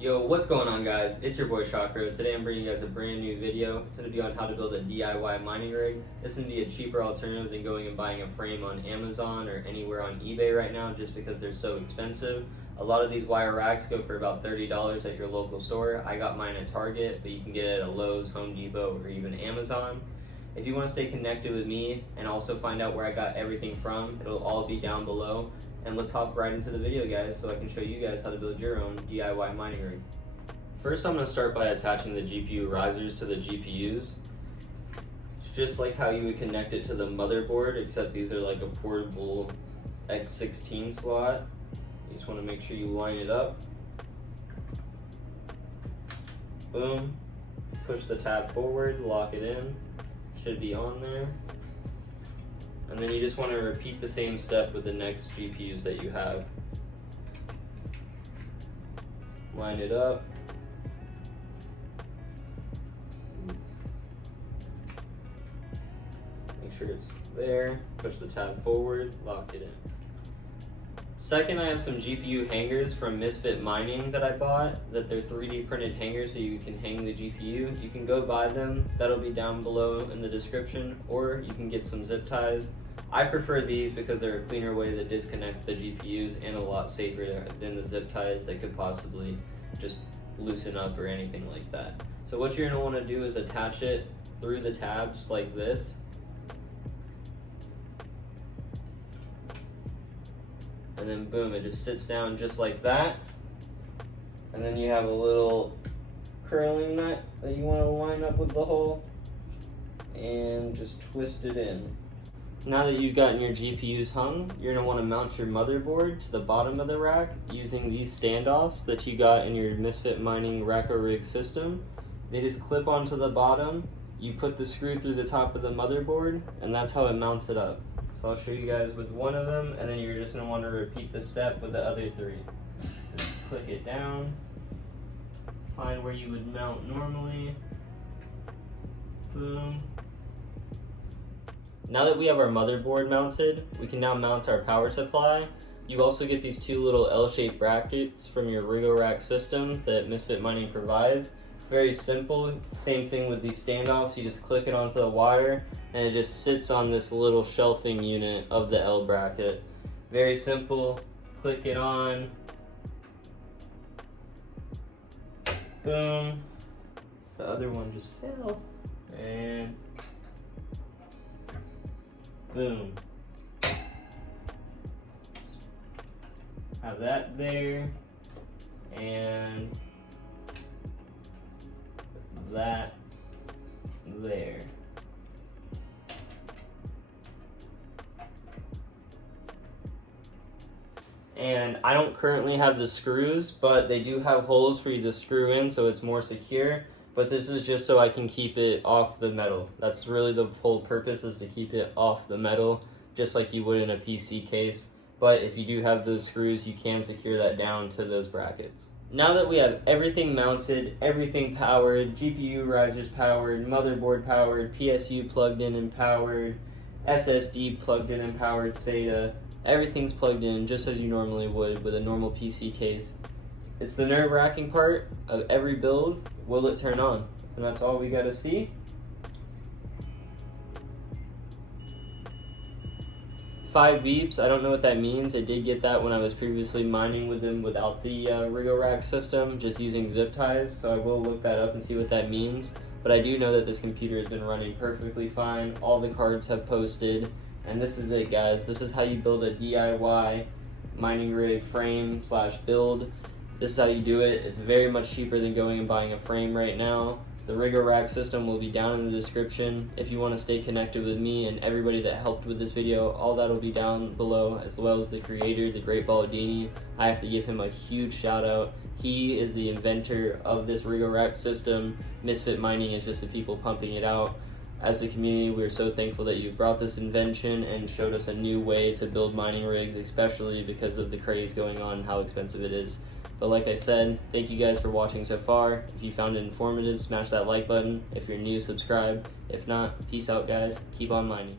Yo, what's going on, guys? It's your boy Shockruh. Today I'm bringing you guys a brand new video. It's going to be on how to build a DIY mining rig. This is going to be a cheaper alternative than going and buying a frame on Amazon or anywhere on eBay right now, just because they're so expensive. A lot of these wire racks go for about $30 at your local store. I got mine at Target, but you can get it at a Lowe's, Home Depot, or even Amazon. If you want to stay connected with me and also find out where I got everything from, it'll all be down below. And let's hop right into the video, guys, so I can show you guys how to build your own DIY mining rig. First, I'm going to start by attaching the GPU risers to the GPUs. It's just like how you would connect it to the motherboard, except these are like a portable X16 slot. You just want to make sure you line it up. Boom. Push the tab forward, lock it in. Should be on there. And then you just want to repeat the same step with the next GPUs that you have. Line it up. Make sure it's there. Push the tab forward, lock it in. Second, I have some GPU hangers from Misfit Mining that I bought, that they're 3D printed hangers so you can hang the GPU. You can go buy them, that'll be down below in the description, or you can get some zip ties. I prefer these because they're a cleaner way to disconnect the GPUs and a lot safer than the zip ties that could possibly just loosen up or anything like that. So what you're going to want to do is attach it through the tabs like this. And then boom, it just sits down just like that. And then you have a little curling nut that you want to line up with the hole and just twist it in. Now that you've gotten your GPUs hung, you're going to want to mount your motherboard to the bottom of the rack using these standoffs that you got in your Misfit Mining Rack-O-Rig system. They just clip onto the bottom, you put the screw through the top of the motherboard, and that's how it mounts it up. So I'll show you guys with one of them, and then you're just going to want to repeat the step with the other three. Just click it down, find where you would mount normally, boom. Now that we have our motherboard mounted, we can now mount our power supply. You also get these two little L-shaped brackets from your Rack system that Misfit Mining provides. Very simple, same thing with these standoffs. You just click it onto the wire and it just sits on this little shelving unit of the L bracket. Very simple, click it on, boom. The other one just fell, and boom. Have that there, and that there. And I don't currently have the screws, but they do have holes for you to screw in so it's more secure. But this is just so I can keep it off the metal. That's really the whole purpose, is to keep it off the metal, just like you would in a PC case. But if you do have those screws, you can secure that down to those brackets. Now that we have everything mounted, everything powered, GPU risers powered, motherboard powered, PSU plugged in and powered, SSD plugged in and powered, SATA, everything's plugged in just as you normally would with a normal PC case. It's the nerve-wracking part of every build. Will it turn on? And that's all we gotta see. Five beeps, I don't know what that means. I did get that when I was previously mining with them without the Rack system, just using zip ties, so I will look that up and see what that means. But I do know that this computer has been running perfectly fine. All the cards have posted, and this is it, guys. This is how you build a DIY mining rig frame / build. This is how you do it. It's very much cheaper than going and buying a frame right now. The Rack system will be down in the description. If you want to stay connected with me and everybody that helped with this video, all that will be down below, as well as the creator, the Great Balladini. I have to give him a huge shout out. He is the inventor of this Rack system. Misfit Mining is just the people pumping it out. As a community, we're so thankful that you brought this invention and showed us a new way to build mining rigs, especially because of the craze going on and how expensive it is. But like I said, thank you guys for watching so far. If you found it informative, smash that like button. If you're new, subscribe. If not, peace out, guys. Keep on mining.